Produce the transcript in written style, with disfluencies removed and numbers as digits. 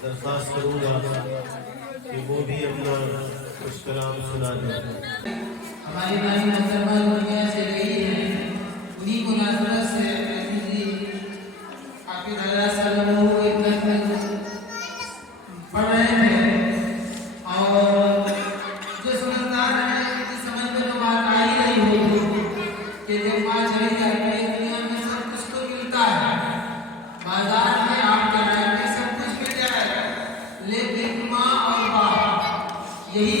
दरख्वास्त करूँगा कि वो भी अपना कुछ कलाम सुना दें। हमारी भाई मोहतरमा दुनिया से गई है, उन्हीं को नाज़रत से आपकी दरगाह सल्लल्लाहु अलैहि वसल्लम पढ़ रहे थे और जो समझदार है उनकी समझ में तो बात आ ही रही होगी कि जब माँ चली जाती है दुनिया में सब कुछ तो मिलता है, बाजार में आप जाएंगे सब कुछ मिल जाएगा, लेकिन माँ और बाप यही